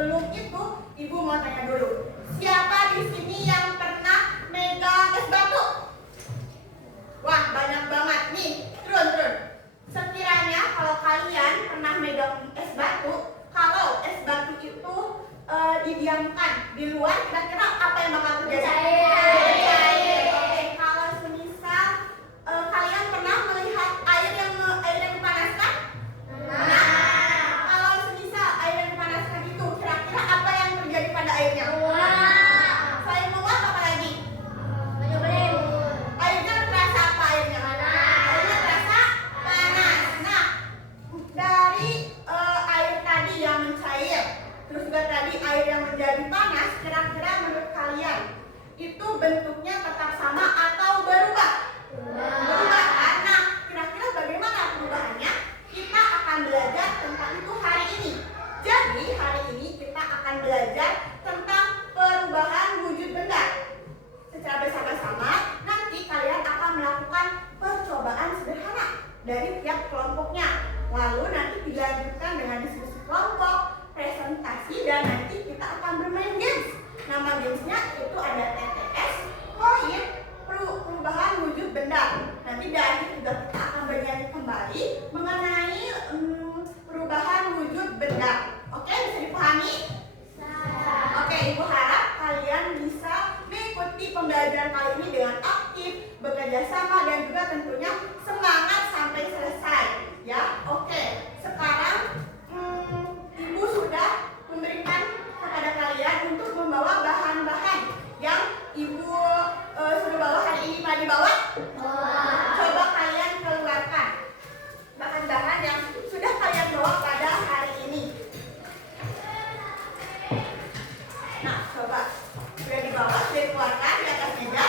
sebelum itu Ibu mau tanya dulu. Siapa di sini yang pernah megang es batu? Wah, banyak banget nih. Turun. Sekiranya kalau kalian pernah megang es batu, kalau es batu itu didiamkan di luar, kira-kira apa yang bakal terjadi? Cair. Oke, kalau semisal kalian pernah melihat air yang dipanaskan? Nah, kalau semisal air yang dipanaskan itu, kira-kira apa yang terjadi pada airnya? Selain menguap, apa lagi? Airnya terasa apa airnya? Airnya terasa panas. Nah, dari air tadi yang mencair, terus juga tadi air yang menjadi panas, kira-kira menurut kalian itu bentuknya tetap sama atau berubah? Berubah kan? Nah, kira-kira bagaimana perubahannya? Kita akan belajar tentang itu hari ini. Jadi hari ini kita akan belajar tentang perubahan wujud benda. Secara bersama-sama nanti kalian akan melakukan percobaan sederhana dari tiap kelompoknya. Lalu nanti dilanjutkan dengan diskusi kelompok, presentasi, dan nanti kita akan bermain games. Nama gamesnya itu ada TTS, poin, perubahan wujud benda. Nanti di akhir juga kita akan bernyanyi kembali mengenai perubahan wujud benda. Oke, bisa dipahami? Oke, Ibu harap kalian bisa mengikuti pembelajaran kali ini dengan aktif, bekerja sama, dan juga tentunya semangat sampai selesai. Ya, oke. Sekarang Ibu sudah memberikan kepada kalian untuk membawa bahan-bahan yang Ibu sudah bawa hari ini. Pernah dibawa? Coba kalian keluarkan bahan-bahan yang sudah kalian bawa pada hari ini. Nah, coba sudah dibawa, sudah dikeluarkan di atas meja.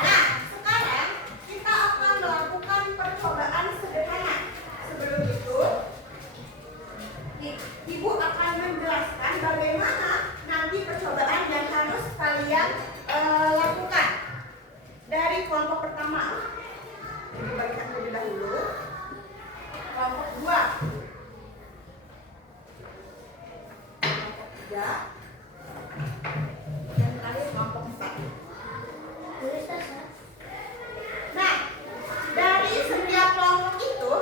Nah, sekarang kita akan melakukan percobaan sederhana. Sebelum itu, Ibu akan menjelaskan bagaimana nanti percobaan yang harus kalian lakukan. Dari kelompok pertama, Ibu bagikan terlebih dahulu. Kelompok 2, kelompok 3, dan terakhir kelompok 4. Nah, dari setiap kelompok itu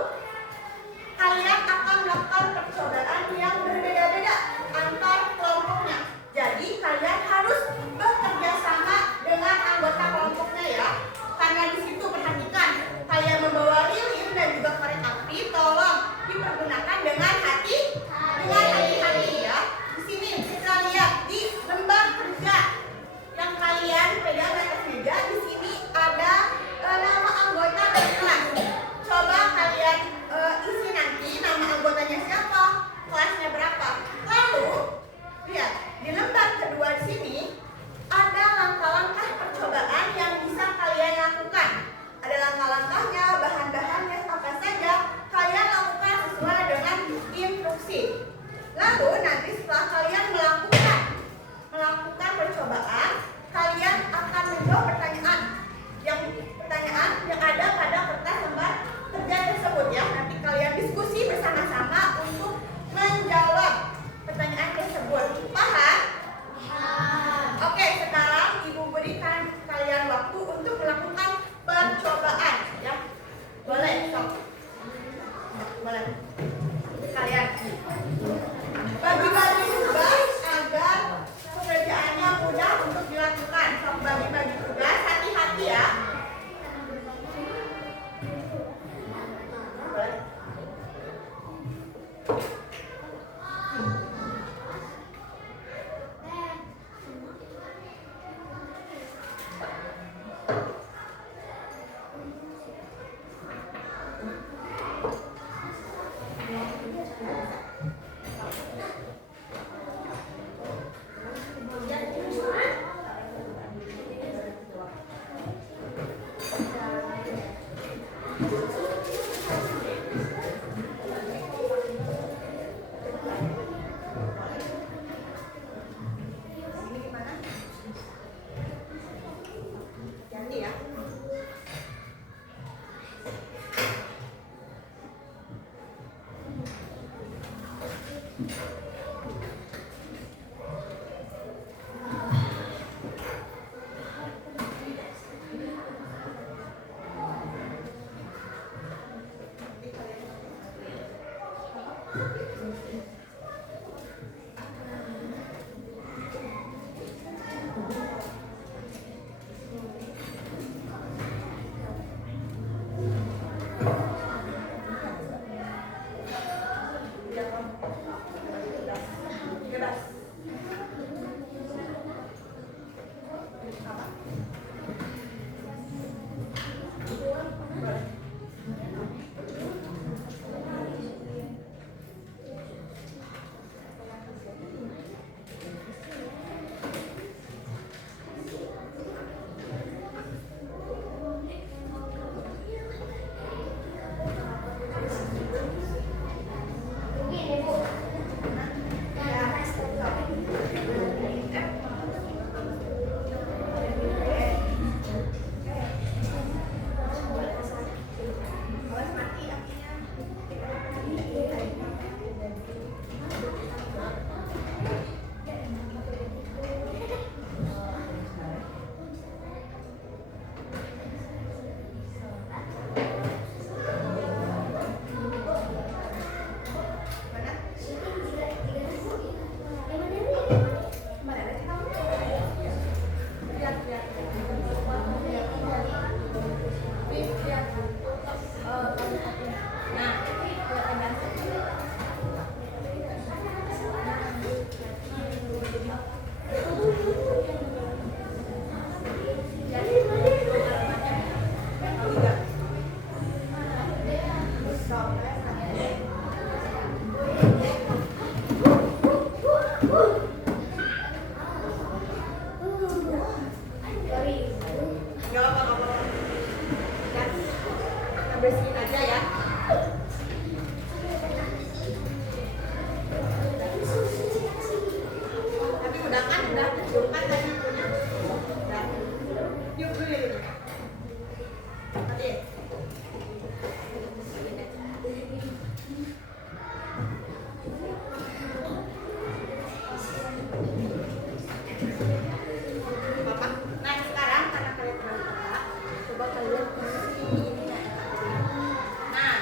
kalian akan melakukan percobaan yang berbeda-beda antar kelompoknya. Jadi kalian harus bekerja sama dengan anggota kelompoknya ya. Karena di situ perhatikan, kalian membawa lilin dan juga korek api, tolong dipergunakan dengan hati-hati ya. Di sini kita lihat di lembar Gak apa-apa. Dan kita bersihin aja ya. Tapi udah kan, udah kecium kan tadi punya. Udah. Yuk dulu. Tadi. Papa. Nah sekarang karena kalian udah buka, coba kalian isi ininya. Nah,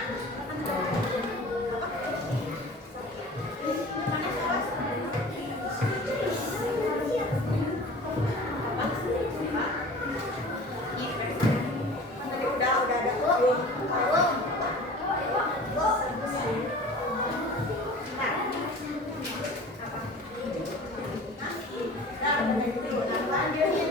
tadi udah ada belum? Nah, udah gitu. Nah, lanjut.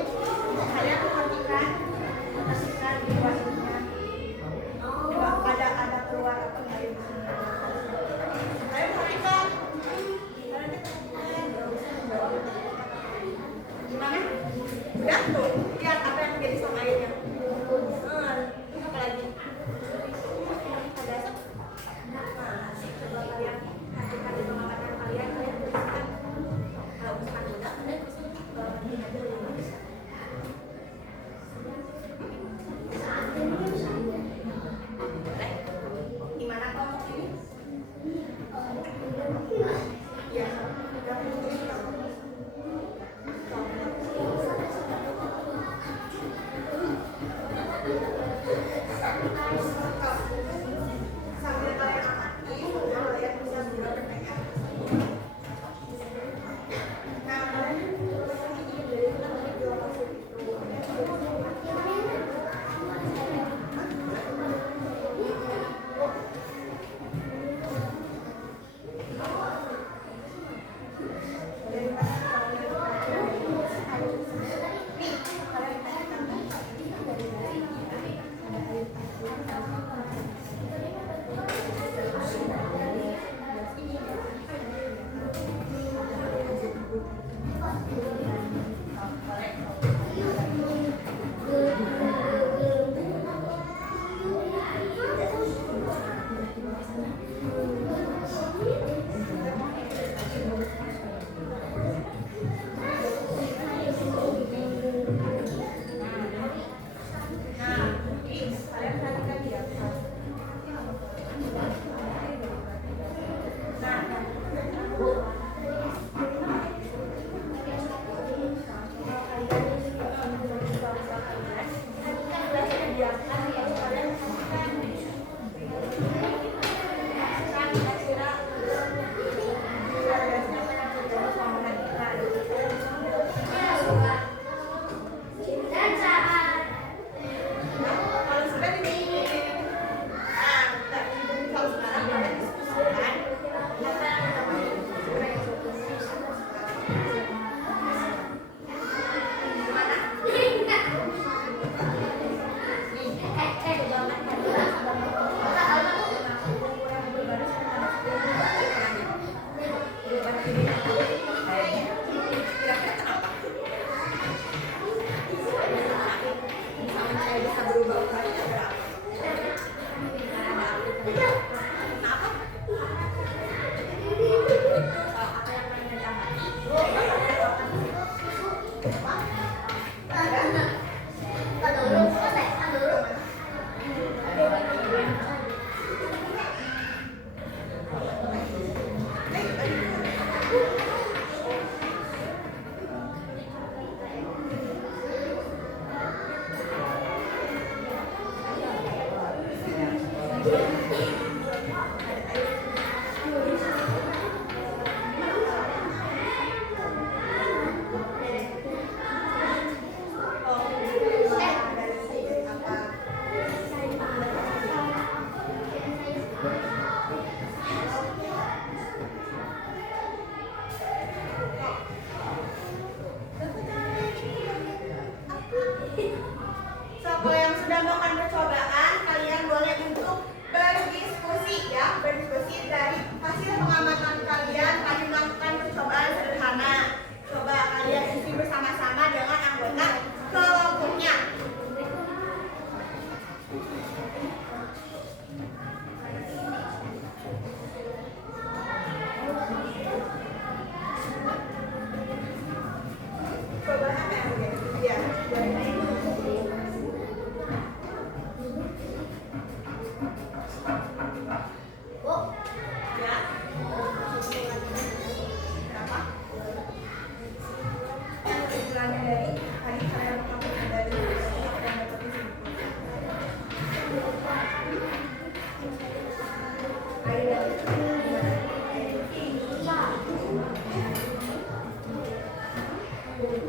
Bola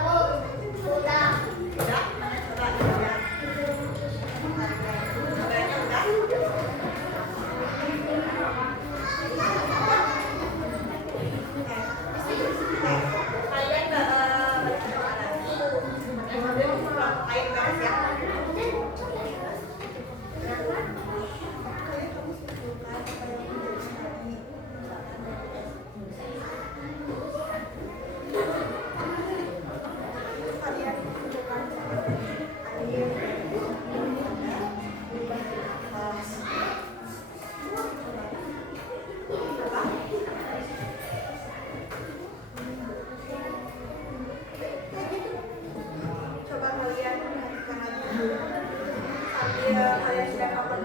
po. Bola. Udah, mana coba ya. Cobaannya udah. Kalian berdoa lagi. Air beres ya. Coba kalian perhatikan lagi sambil kalian sudah kapan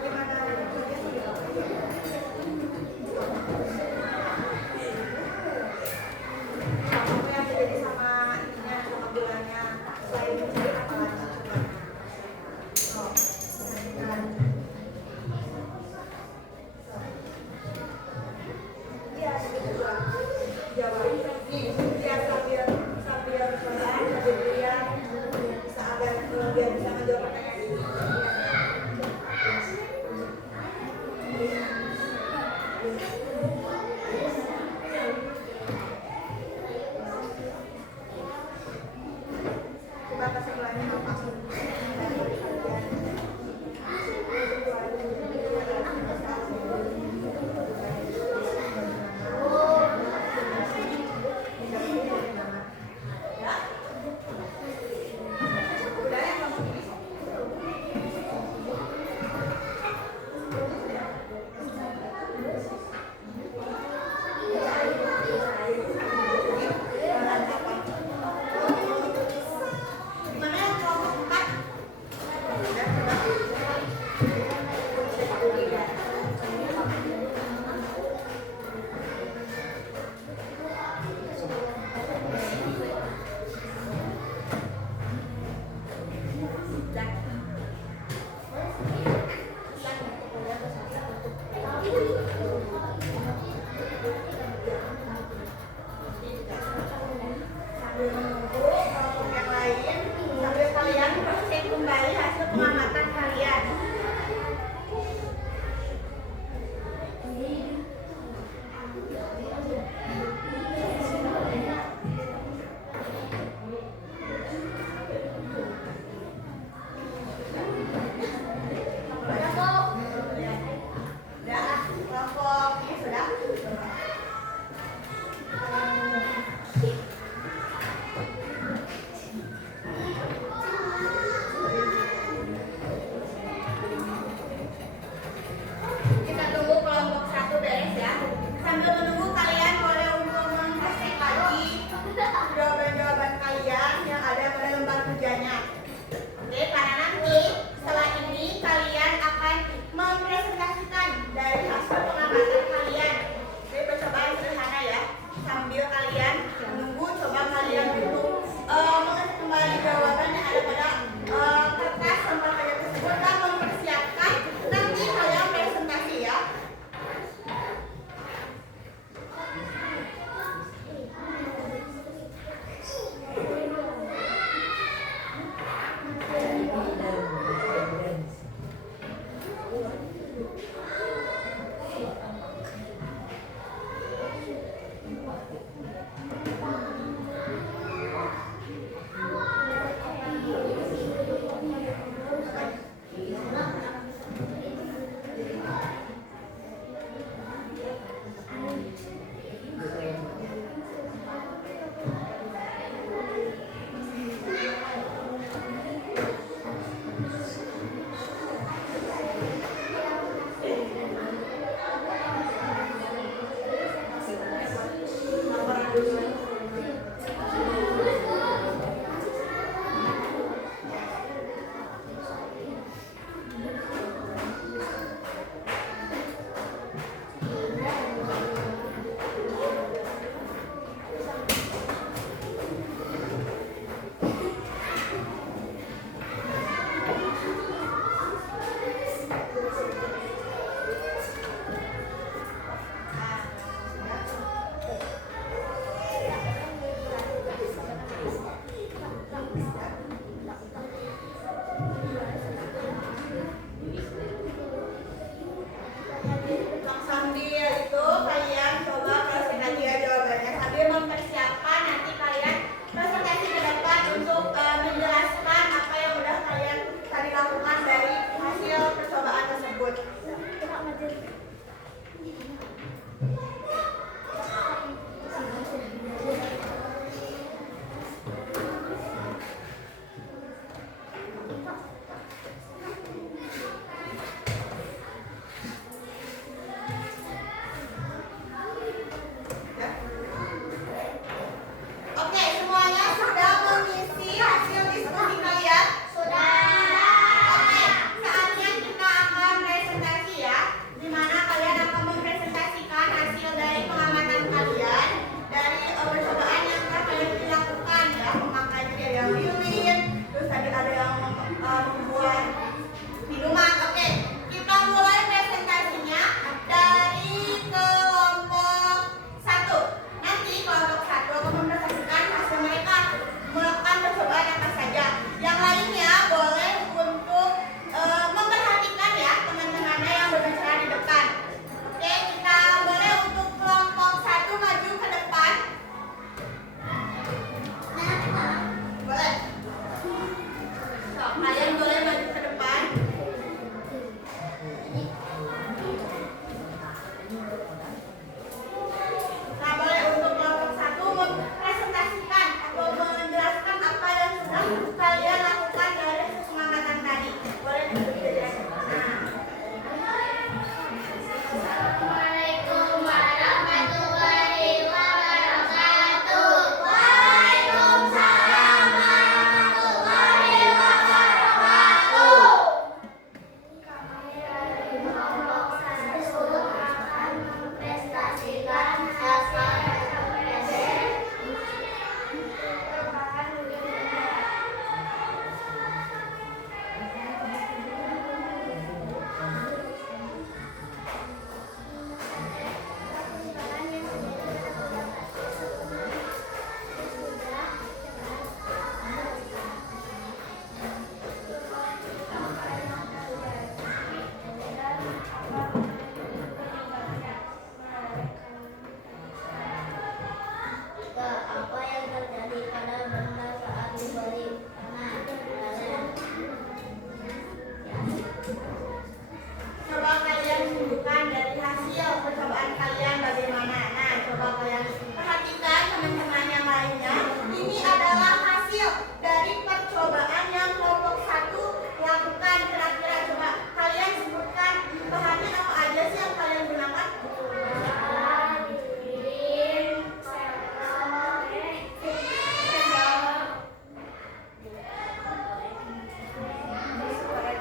gimana apa yang terjadi sama ininya sama gulanya selain mencari apa lagi coba iya begitu jawab nih biar sambil sholat sambil lihat bisa agar biar bisa menjawab pertanyaan ini. Coba kesimpulannya apa? Assalamualaikum warahmatullahi wabarakatuh. Waalaikumsalam warahmatullahi wabarakatuh. Kami dari kelompok 1 akan mempresentasikan hasil presentasi perkembangan dunia. Apa yang terjadi pada benda saat diberi tanah? Coba kalian tunjukkan dari hasil percobaan kalian bagaimana. Nah, coba kalian perhatikan teman-teman yang lainnya. Ini adalah hasil dari percobaan yang kelompok 1 lakukan. Kira-kira coba kalian sebutkan bahannya apa aja sih yang kalian gunakan?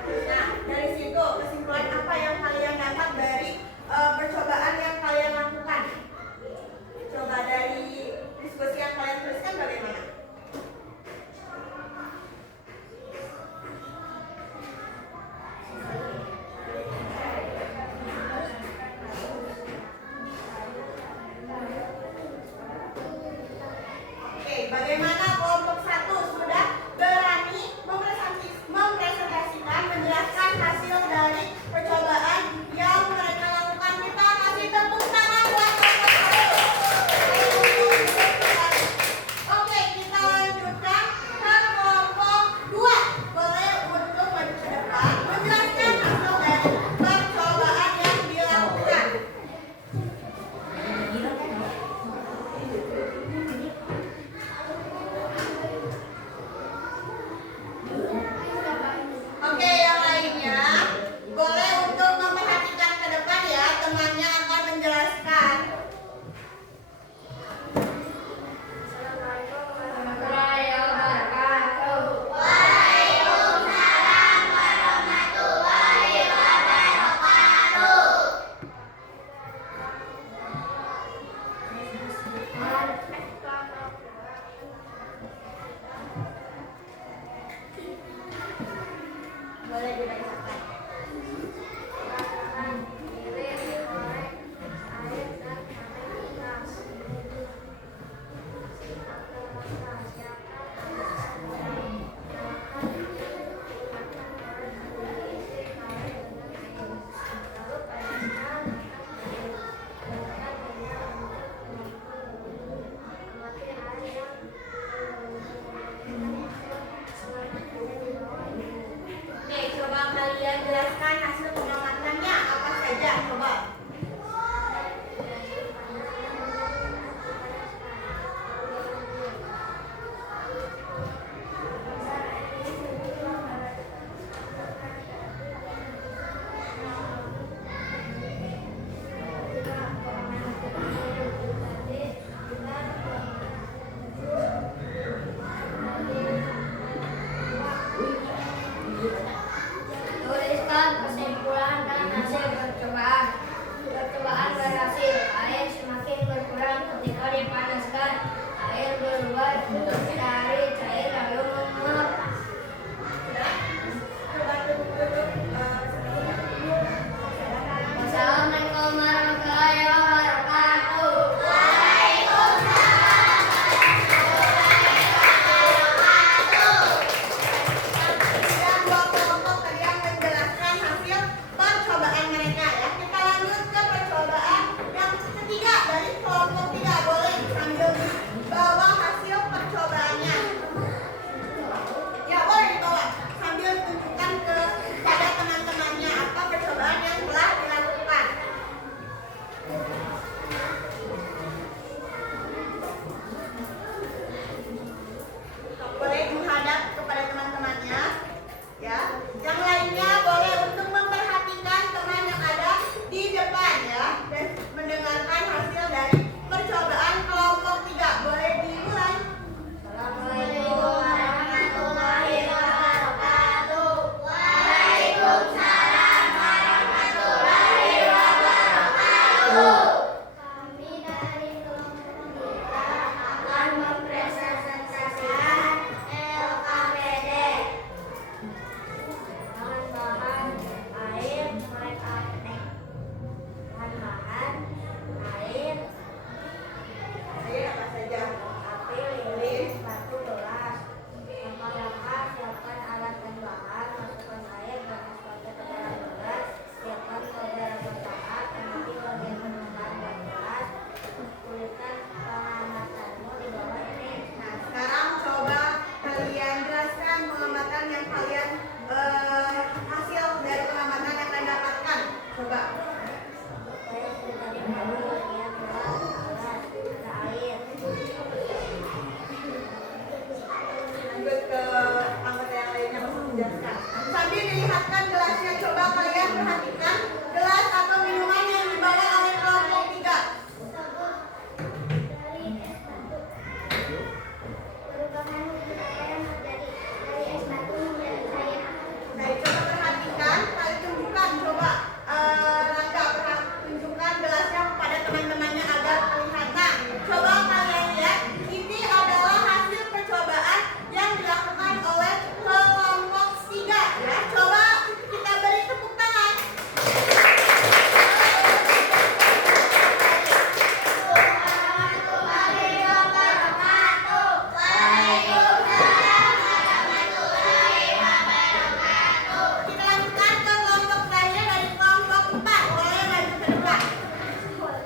Nah, dari situ kesimpulan apa yang kalian dapat dari percobaan yang kalian lakukan? Coba dari diskusi yang kalian tuliskan bagaimana? Oke, bagaimana kelompok 1 sudah berani mempresentasikan, menjelaskan hasil dari percobaan yang mereka lakukan? Kita kasih tepuk tangan buat kelompok 1. Oke, kita lanjutkan ke kelompok 2. Boleh untuk maju ke depan, menjelaskan hasil dari percobaan yang dilakukan. Oke, yang lainnya boleh untuk memperhatikan ke depan ya, temannya akan menjelaskan. Assalamualaikum warahmatullahi wabarakatuh. Boleh dibacakan. Kirim oleh air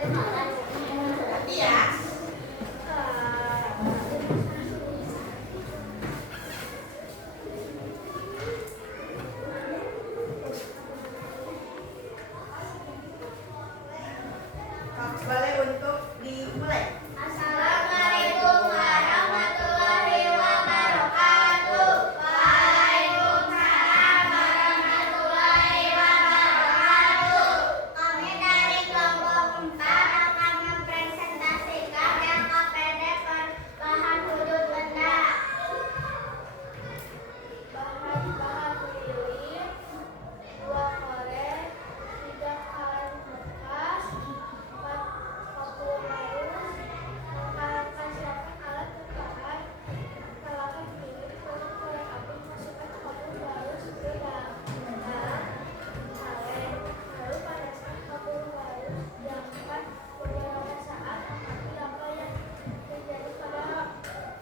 Berarti ya. Boleh untuk dimulai. Assalamualaikum warahmatullahi wabarakatuh. Waalaikumsalam warahmatullahi wabarakatuh. Kami dari kelompok 4 akan mempresentasikan LKPD bahan hudud benda. Bahan-bahan lilin, 2 korek, 3 kain bekas, 4 paku halus, angkat siapkan alat tekanan, nyalakan lilin, tutup korek api, masukkan paku halus ke dalam aren, lalu panaskan paku halus, diamkan beberapa saat, amati apa yang terjadi pada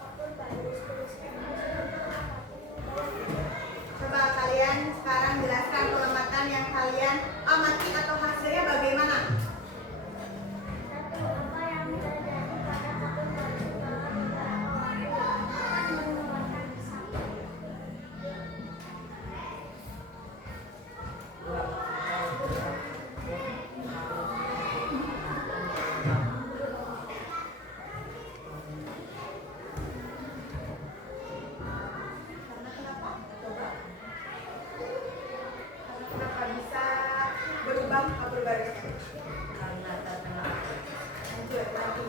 paku halus, tuliskan hasil amati kembali. Coba kalian sekarang jelaskan pengamatan yang kalian amati atau hasilnya bagaimana? Satu, apa yang terjadi pada paku halus dalam beberapa waktu akan mengeluarkan asap. Karena kenapa? Coba. Karena kenapa bisa berubah barisnya? Karena terkena api. Lanjut lagi.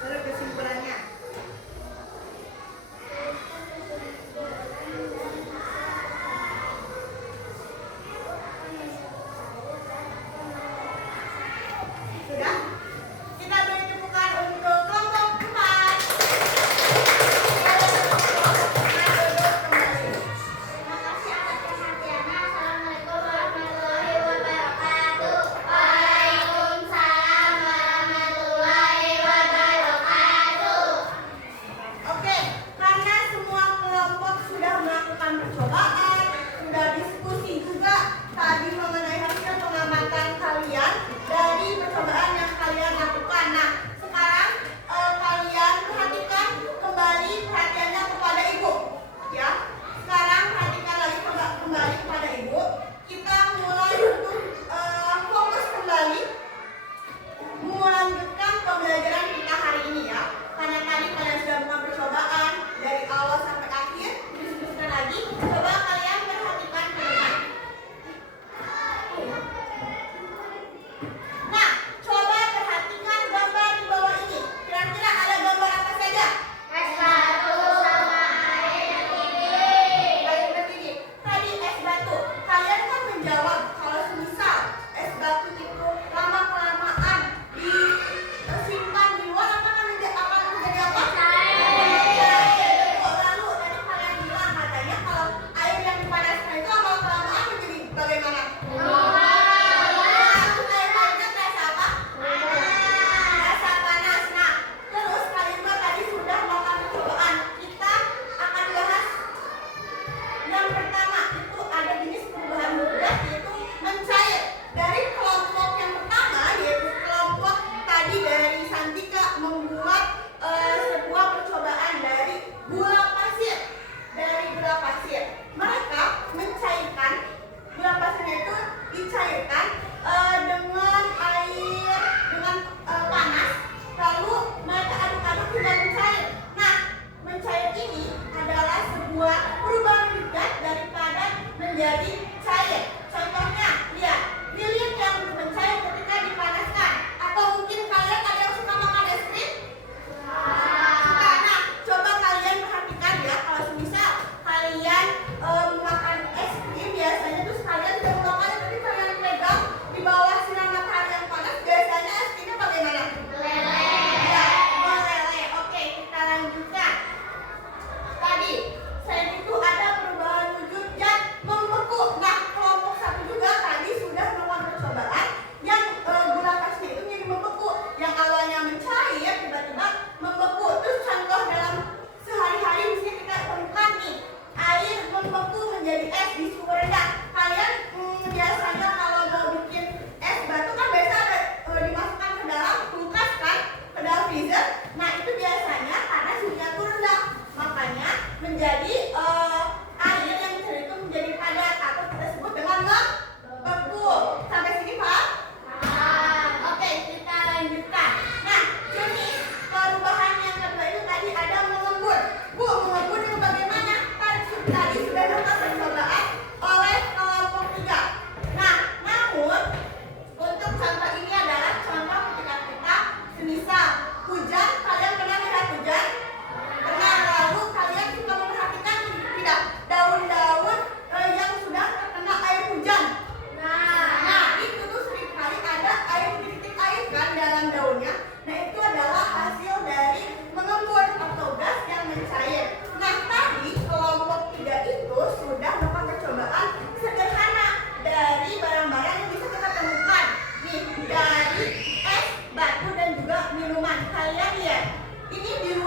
Lalu kesimpulannya. Sudah? Kita beri tepukan untuk kelompok 4. Duduk kembali. Terima kasih atas perhatiannya. Assalamualaikum warahmatullahi wabarakatuh. Waalaikumsalam warahmatullahi wabarakatuh. Oke, karena semua kelompok sudah melakukan percobaan, sudah diskusi juga tadi mengenai hasil pengamatan kalian dari percobaan yang kalian lakukan. Nah, sekarang kalian perhatikan kembali perhatiannya kepada ibu, ya. Sekarang perhatikan lagi kembali kepada ibu. Kita mulai untuk fokus kembali melanjutkan pembelajaran kita hari ini ya. Karena tadi kalian sudah melakukan percobaan dari awal sampai akhir. Disebutkan lagi, coba kalian perhatikan ke depan. Nah, coba perhatikan gambar di bawah ini. Kira-kira ada gambar apa saja? Es batu sama air yang tinggi. Air berdiri. Tadi es batu. Kalian kan menjawab kalau semisal es batu itu lama-kelamaan disimpan di luar akan menjadi apa? Lalu tadi kalian bilang katanya kalau air yang dipanaskan itu lama-kelamaan menjadi bagaimana? Air-airnya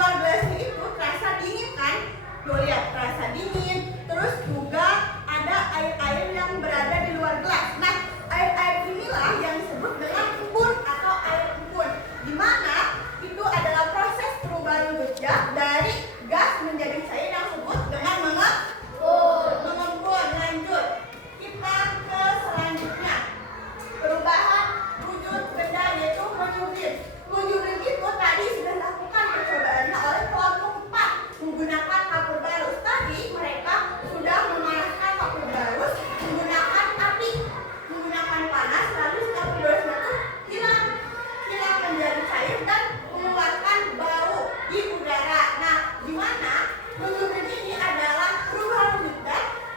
luar gelasnya itu terasa dingin kan? Tuh lihat, terasa dingin. Terus juga ada air-air yang berada di luar gelas. Nah, air-air inilah yang disebut dengan embun atau air embun, di mana itu adalah proses perubahan wujud dari gas menjadi cair yang disebut dengan mengembun. Lanjut, kita ke selanjutnya. Perubahan wujud benda yaitu menyublim. Menyublim itu tadi sudah dilakukan percobaannya oleh kelompok 4 menggunakan kapur barus. Tadi mereka sudah memanaskan kapur barus menggunakan api, menggunakan panas, lalu kapur barusnya itu hilang menjadi cair dan mengeluarkan bau di udara. Nah, di mana menyublim ini adalah perubahan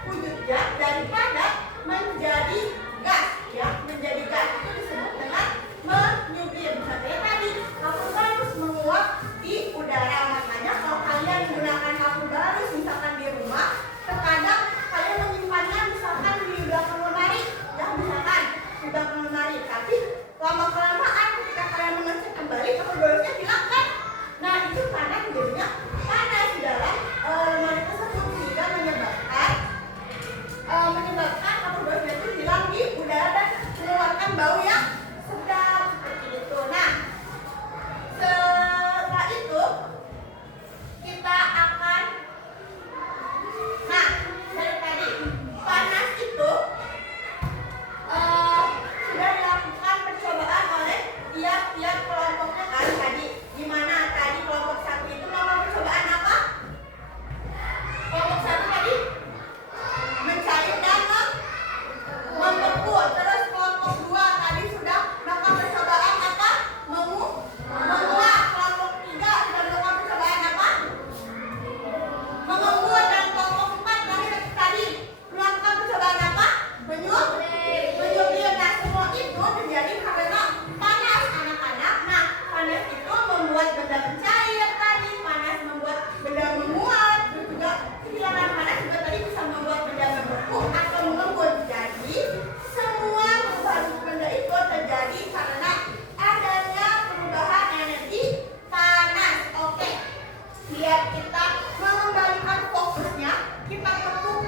wujud zat daripada menjadi gas, ya, menjadi gas itu disebut dengan menyublim. Contohnya tadi kapur barus menguap di udara. Makanya kalau kalian menggunakan kapur barus misalkan di rumah, terkadang kalian menyimpannya misalkan di belakang lemari, ya, misalkan di belakang lemari. Tapi lama kelamaan ketika kalian mengecek kembali kapur barusnya hilang kan? Nah, itu karena jadinya panas di dalam lemari tersebut sehingga menyebabkan kapur barusnya itu hilang di udara dan mengeluarkan bau yang sedap seperti itu. Nah, setelah itu kita akan, nah, dari tadi panas itu sudah dilakukan percobaan oleh tiap-tiap kelompoknya kan tadi. Gimana tadi kelompok 1 itu melakukan percobaan apa? Kelompok 1 tadi mencair dan membeku. Terus kelompok 2 tadi sudah melakukan percobaan apa? Menguap. Kelompok 3 sudah melakukan percobaan apa? Mengembun. Dan kelompok 4 tadi melakukan percobaan apa? Menyublim. Nah, semua itu terjadi karena panas anak-anak. Nah, panas itu membuat benda mencair tadi, panas membuat benda menguap, dan juga kehilangan panas juga tadi bisa membuat benda membeku atau mengembun. Jadi semua perubahan benda itu terjadi karena adanya perubahan energi panas. Oke, biar kita mengembalikan fokusnya, kita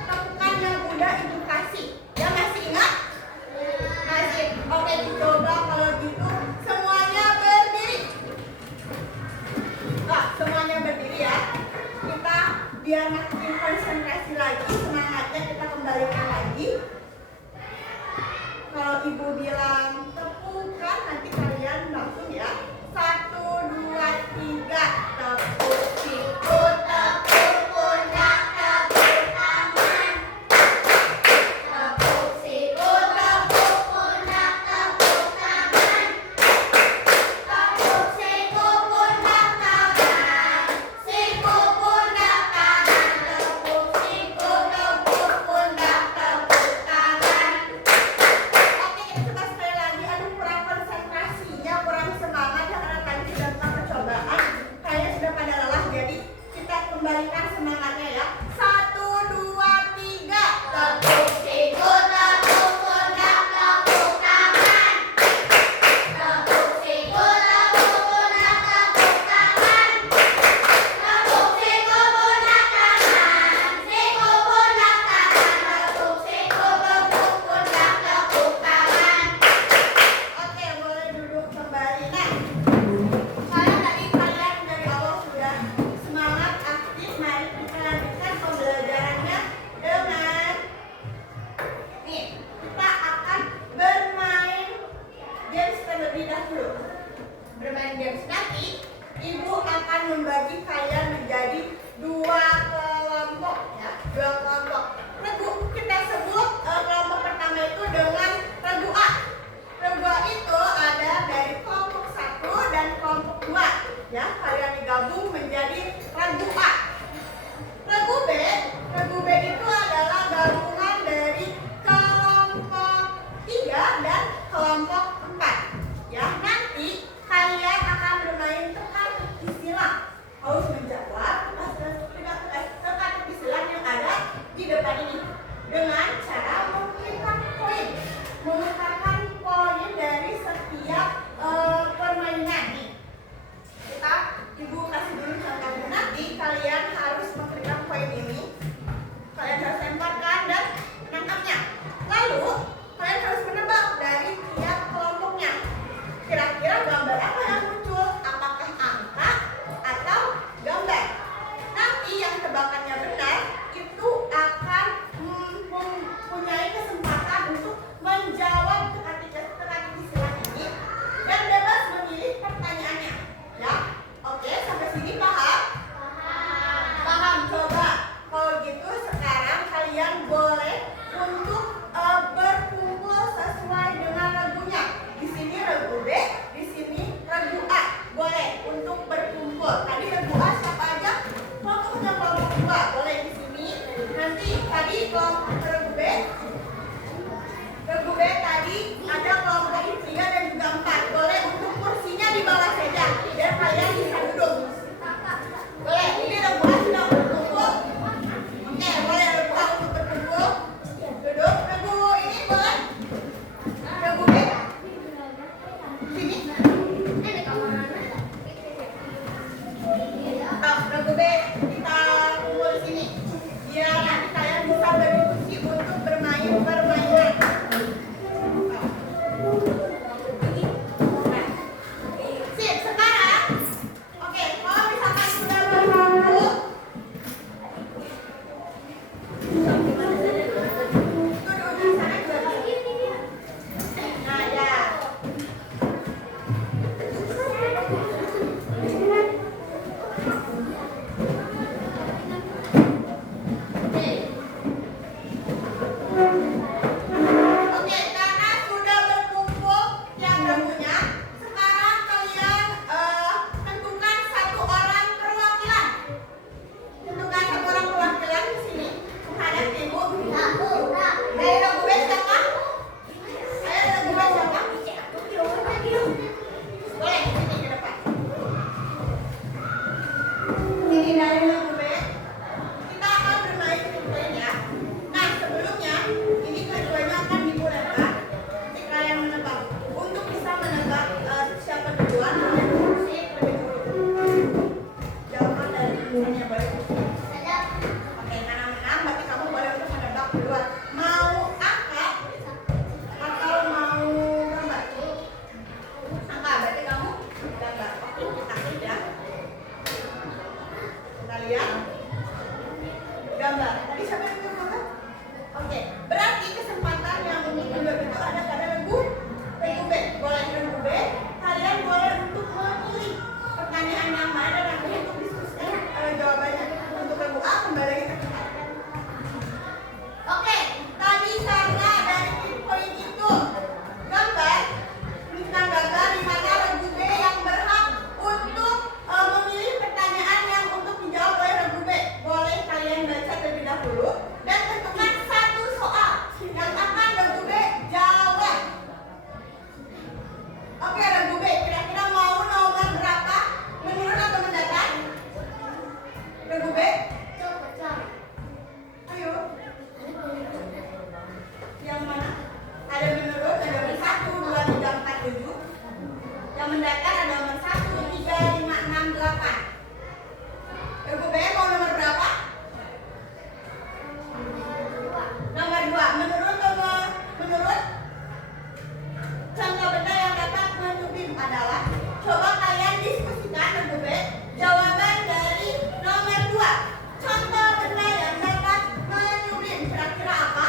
tepukan yang udah edukasi. Ya, masih ingat? Masih. Oke, dicoba kalau gitu semuanya berdiri. Nah, semuanya berdiri ya. Kita biar makin konsentrasi lagi, semangatnya kita kembalikan lagi. Kalau ibu bilang tepukan, nanti kalian langsung ya. 1, 2, 3. Tepuk siku, tepuk pundak, tepuk tangan. Tepuk siku, tepuk pundak, tepuk tangan. Tepuk siku, pundak, tangan. Siku, pundak, tangan. Tepuk siku, tepuk pundak, tepuk tangan. Oke, kita coba sekali lagi. Aduh, kurang konsentrasinya, kurang semangat ya karena tadi sudah melakukan percobaan. Kalian sudah pada lelah, jadi kita kembalikan semangatnya ya. 1, 2, 3. Tepuk siku, tepuk pundak, tepuk tangan. Tepuk siku, tepuk pundak, tepuk tangan. Tepuk siku, pundak, tangan. Siku, pundak, tangan. Tepuk siku, tepuk pundak, tepuk tangan. Oke, boleh duduk kembali. Nah, kalian dari awal sudah semangat, aktif. Mari kita lanjutkan pembelajarannya dengan nih, kita akan bermain games terlebih dahulu. Bermain games nanti, ibu akan membagi kalian menjadi 2 kelompok ya, 2 kelompok. Regu kita sebut kelompok pertama itu dengan regu A. Regu A itu ada dari kelompok 1 dan kelompok 2 ya, kalian digabung menjadi regu A. Regu B itu adalah gabungan dari kelompok 3 dan kelompok 4 ya. Nanti kalian akan bermain teka-teki silang. Harus menjawab teka-teki silang yang ada di depan ini. Sini. Ada kamar. Regu B kita kumpul sini. Biar nanti kalian bisa berdiskusi untuk bermain permainan. Sip, sekarang. Oke, kalau misalkan sudah berkumpul, itu di sana juga. Nah, ya. Oke, karena sudah berkumpul yang regunya, sekarang kalian tentukan satu orang perwakilan. Tentukan satu orang perwakilan di sini menghadap ibu. Dari regu B siapa? Ayo regu B siapa? Boleh, sini ke depan. Ini dari regu B. Kita akan bermain main ya. Nah, sebelumnya ini keduanya akan dibolehkan. Nanti kalian menebak. Untuk bisa menebak siapa duluan, kalian kursi lebih dulu. Jawaban dari tulisannya boleh. Oke, karena menang berarti kamu boleh untuk menebak duluan. Mau angka atau mau gambar? Angka berarti kamu gambar. Oke, kita lihat ya. Kita lihat. Gambar. Tadi siapa yang gambar? Oke, berarti kesempatan yang untuk menjawab itu ada pada regu B. Boleh regu B, kalian boleh untuk memilih pertanyaan yang mana dan nanti untuk diskusikan jawabannya. Untuk regu A kembali lagi ke kita. Oke, tadi karena dari poin itu gambar, tuliskan gambar di mana regu B yang berhak untuk memilih pertanyaan yang untuk dijawab oleh regu B. Boleh kalian baca terlebih dahulu dan tentukan satu soal yang akan regu B jawab. Oke, regu B, kira-kira mau nomor berapa? Menurut atau mendatar? Regu B? Ayo. Yang mana? Ada menurut, ada nomor 1, 2, 3, 4, 7. Yang mendatar ada nomor 1, 3, 5, 6, 8. Regu B mau nomor berapa? Nomor 2. Menurut contoh benda yang dapat menyublim adalah, coba kalian diskusikan regu B jawaban dari nomor 2. Contoh benda yang dapat menyublim kira-kira apa?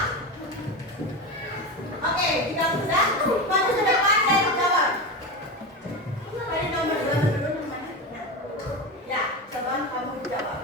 Oke, jika sudah, maju ke depan dan jawab. Tadi nomor 2 menurut yang mana? Ya, coba kamu jawab.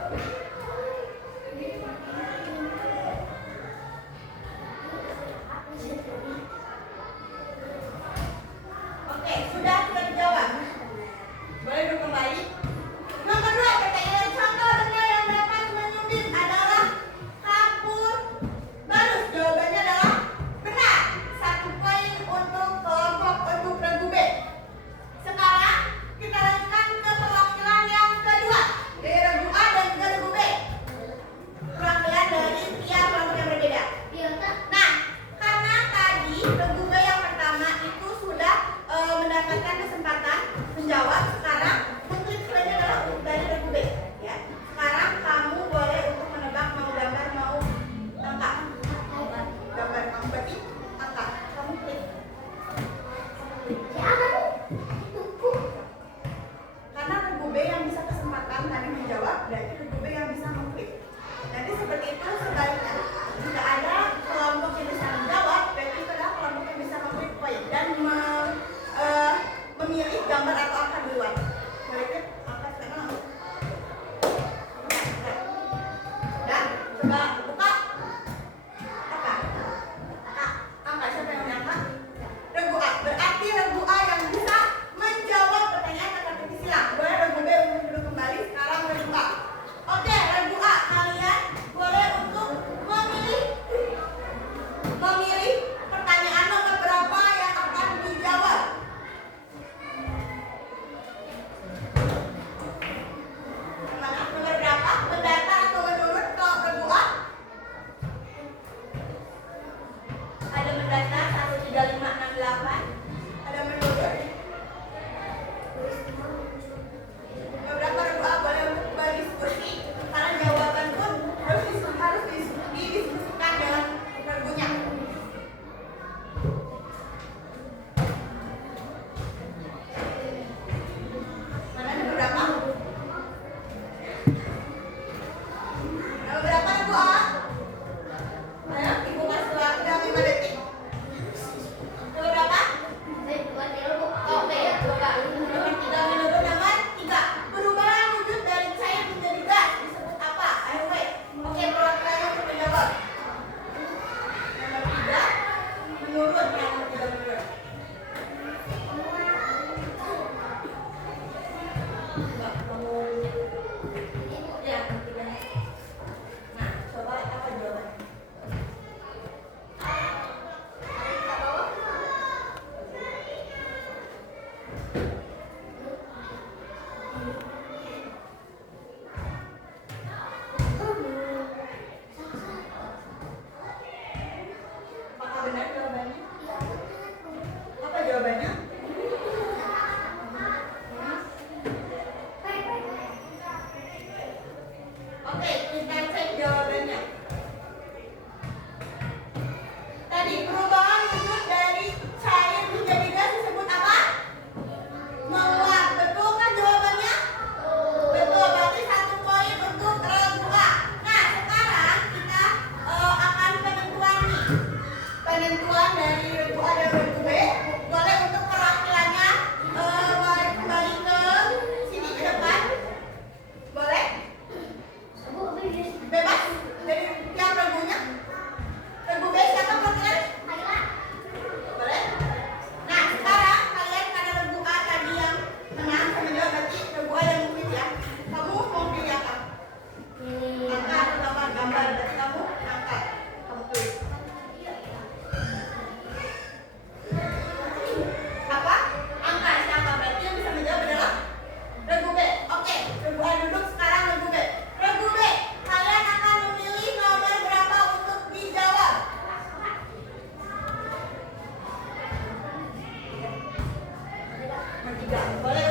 Boleh